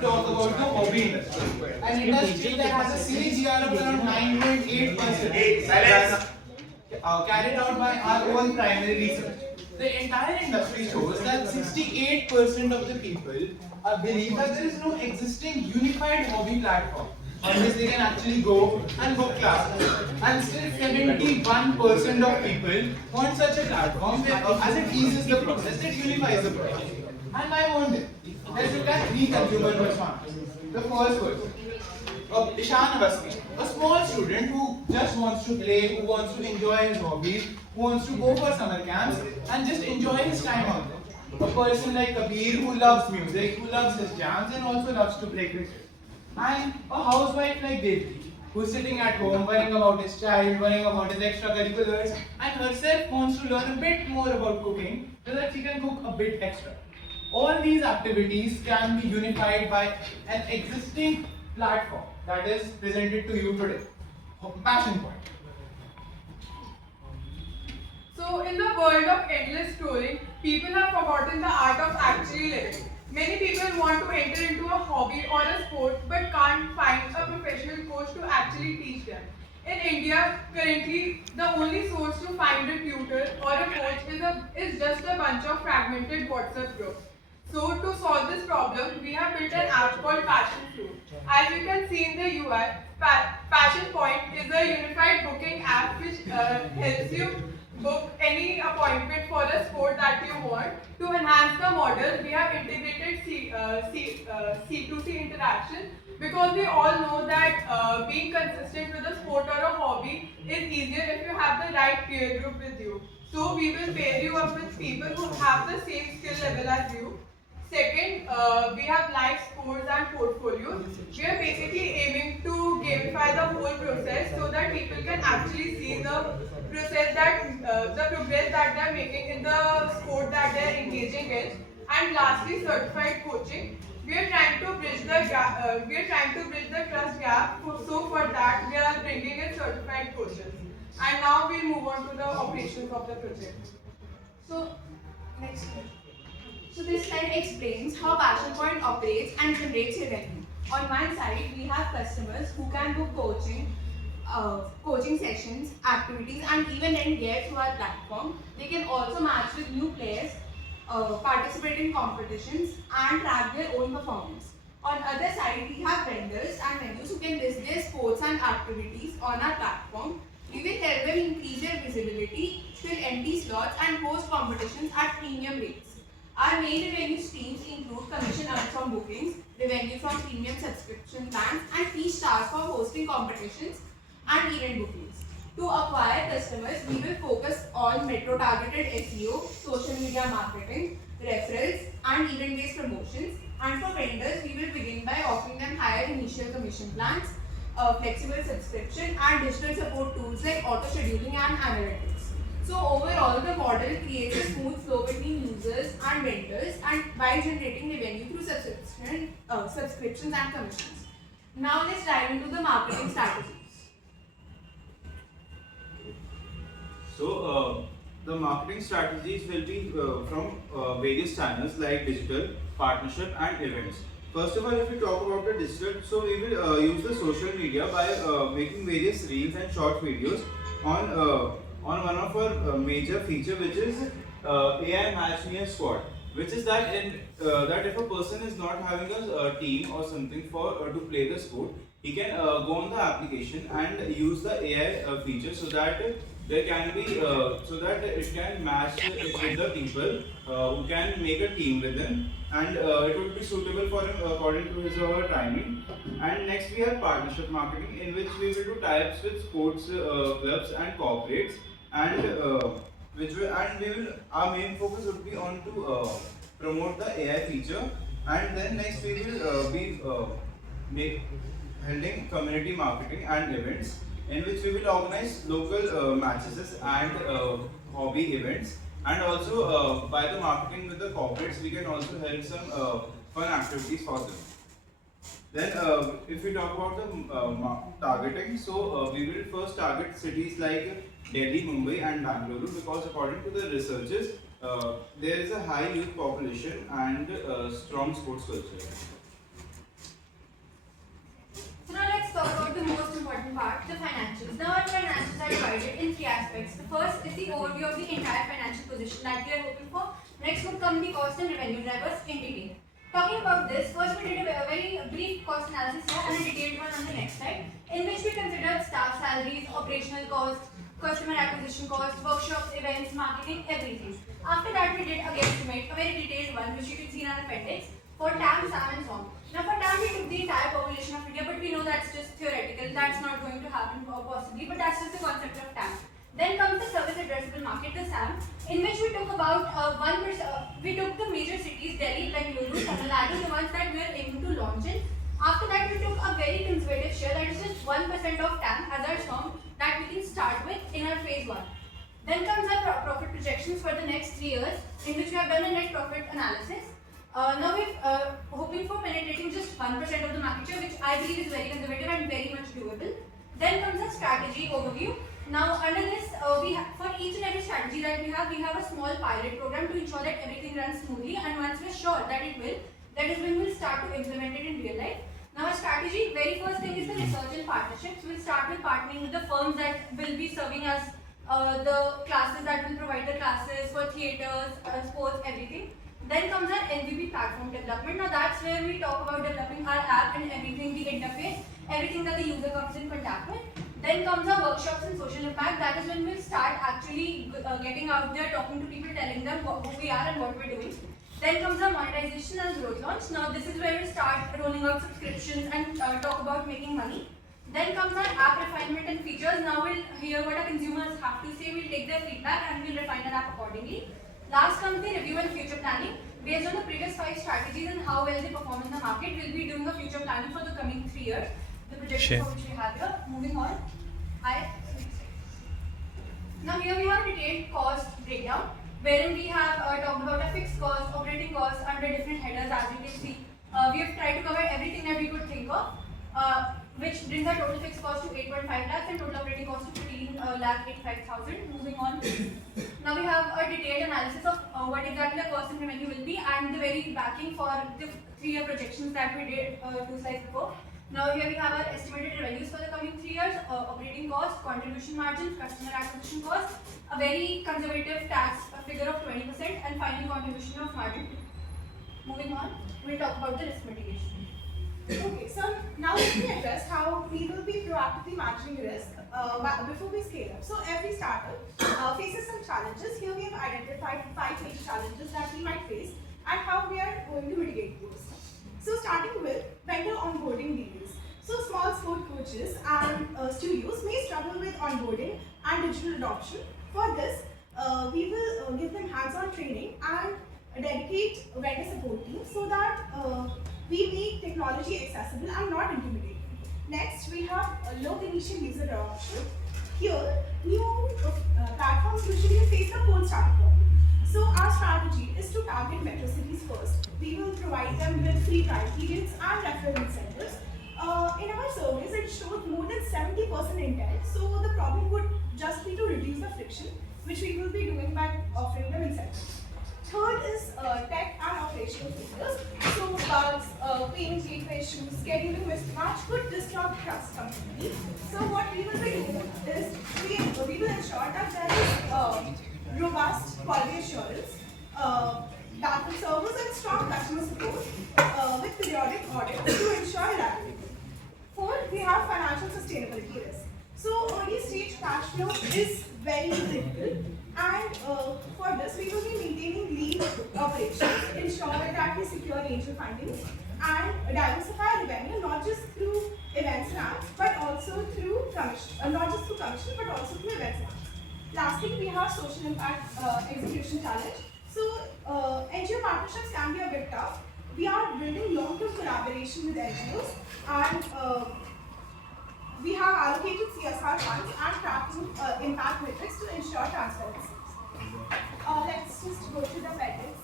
Talk about the hobby industry. An industry that has a CAGR of around 9.8%, carried out by our own primary research. The entire industry shows that 68% of the people believe that there is no existing unified hobby platform on which they can actually go and book classes. And still 71% of people want such a platform as it eases the process, it unifies the process. And I want it. Let's look at three consumer personas. The first person, Ishan Awasthi, a small student who just wants to play, who wants to enjoy his hobbies, who wants to go for summer camps and just enjoy his time out there. A person like Kabir who loves music, who loves his jams and also loves to play cricket. And a housewife like Devi, who's sitting at home worrying about his child, worrying about his extracurriculars, and herself wants to learn a bit more about cooking so that she can cook a bit extra. All these activities can be unified by an existing platform that is presented to you today. Passion Point. So, in the world of endless scrolling, people have forgotten the art of actually living. Many people want to enter into a hobby or a sport but can't find a professional coach to actually teach them. In India, currently, the only source to find a tutor or a coach is just a bunch of fragmented WhatsApp groups. So, to solve this problem, we have built an app called Passion Fruit. As you can see in the UI, Passion Point is a unified booking app which helps you book any appointment for the sport that you want. To enhance the model, we have integrated C2C interaction because we all know that being consistent with a sport or a hobby is easier if you have the right peer group with you. So we will pair you up with people who have the same skill level as you. Second, we have live scores and portfolios. We are basically aiming to gamify the whole process so that people can actually see the progress that they are making in the sport that they are engaging in. And lastly, certified coaching. We are trying to bridge the gap. We are trying to bridge the trust gap. So for that, we are bringing in certified coaches. And now we move on to the operations of the project. So, next slide. So this slide explains how Passion Point operates and generates revenue. On one side, we have customers who can book coaching sessions, activities, and even end gear through our platform. They can also match with new players, participate in competitions, and track their own performance. On other side, we have vendors and venues who can list their sports and activities on our platform. We will help them increase their visibility, fill empty slots, and host competitions at premium rates. Our main revenue streams include commission earned from bookings, revenue from premium subscription plans, and fee charged for hosting competitions and event bookings. To acquire customers, we will focus on metro-targeted SEO, social media marketing, referrals, and event-based promotions. And for vendors, we will begin by offering them higher initial commission plans, flexible subscription, and digital support tools like auto-scheduling and analytics. So overall, the model creates a smooth flow between users and vendors, and by generating revenue through subscriptions and commissions. Now let's dive into the marketing strategies. So the marketing strategies will be from various channels like digital, partnership, and events. First of all, if we talk about the digital, so we will use the social media by making various reels and short videos on one of our major feature, which is AI Match Me a Squad, which is that that if a person is not having a team or something to play the sport, he can go on the application and use the AI feature so that there can be so that it can match it with the people who can make a team with him, and it would be suitable for him according to his or her timing. And next we have partnership marketing, in which we will do tie-ups with sports clubs and corporates, and we will our main focus would be on to promote the AI feature. And then next we will be holding community marketing and events, in which we will organize local matches and hobby events. And also by the marketing with the corporates, we can also help some fun activities for them. Then if we talk about the targeting, so we will first target cities like Delhi, Mumbai, and Bangalore, because according to the researchers, there is a high youth population and strong sports culture. company cost and revenue drivers in detail. Talking about this, first we did a very brief cost analysis here and a detailed one on the next slide, in which we considered staff salaries, operational costs, customer acquisition costs, workshops, events, marketing, everything. After that, we did a guesstimate, a very detailed one, which you can see in our appendix, for TAM, SAM and SOM. Now for TAM, we took the entire population of India, but we know that's just theoretical, that's not going to happen possibly, but that's just the concept of TAM. Then comes the service addressable market, the SAM, in which we took about 1%, we took the major cities, Delhi, Bengaluru, Tamil Nadu, the ones that we are aiming to launch in. After that, we took a very conservative share, that is just 1% of TAM as our SOM that we can start with in our phase 1. Then comes our profit projections for the next 3 years, in which we have done a net profit analysis. Now we're hoping for penetrating just 1% of the market share, which I believe is very conservative and very much doable. Then comes the strategy overview. Now under this, for each and every strategy that we have a small pilot program to ensure that everything runs smoothly, and once we're sure that it will, that is when we'll start to implement it in real life. Now our strategy, very first thing is the research and partnerships. We'll start with partnering with the firms that will be serving us the classes, that will provide the classes for theatres, sports, everything. Then comes our MVP platform development. Now that's where we talk about developing our app and everything, the interface, everything that the user comes in contact with. Then comes our workshops and social impact. That is when we'll start actually getting out there, talking to people, telling them who we are and what we're doing. Then comes our monetization and growth launch. Now this is where we start rolling out subscriptions and talk about making money. Then comes our app refinement and features. Now we'll hear what our consumers have to say, we'll take their feedback and we'll refine our app accordingly. Last comes the review and future planning. Based on the previous 5 strategies and how well they perform in the market, we'll be doing a future planning for the coming 3 years. The projections for which we have here. Moving on. Now here we have a detailed cost breakdown, wherein we have talked about a fixed cost, operating costs under different headers, as you can see. We have tried to cover everything that we could think of, which brings our total fixed cost to 8.5 lakhs and total operating cost to 15,85,000. Moving on. Now we have a detailed analysis of what exactly the cost and revenue will be, and the very backing for the 3-year projections that we did 2 slides before. Now here we have our estimated revenues for the coming 3 years, operating costs, contribution margins, customer acquisition costs, a very conservative tax figure of 20%, and final contribution of margin. Moving on, we'll talk about the risk mitigation. Okay, so now let me address how we will be proactively managing risk before we scale up. So every startup faces some challenges. Here we have identified 5 major challenges that we might face and how we are going to mitigate those. So starting with vendor onboarding delays. So small sport coaches and studios may struggle with onboarding and digital adoption. For this, we will give them hands-on training and dedicate vendor support teams so that we make technology accessible and not intimidating. Next, we have a low initial user adoption. Here, new platforms usually face a cold start problem. So our strategy is to target metro cities first. We will provide them with free trial periods and referral incentives. In our surveys, it showed more than 70% intent. So the problem would just be to reduce the friction, which we will be doing by offering them incentives. Third is tech and operational failures. So bugs, payment gateway issues, scheduling mismatch could disrupt trust completely. So what we will be doing is we will ensure that there is robust quality assurance, backup servers and strong customer support with periodic audits to ensure reliability. Fourth, we have financial sustainability risk. So early stage cash flow is very critical, and for this we will be maintaining lean operations, ensure that we secure angel funding and diversify revenue not just through events and apps but also through commission, not just through commission but also through events and apps. Lastly, we have social impact execution challenge. So NGO partnerships can be a bit tough. We are building long-term collaboration with NGOs, and we have allocated CSR funds and tracking impact metrics to ensure transparency. Let's just go to the appendix.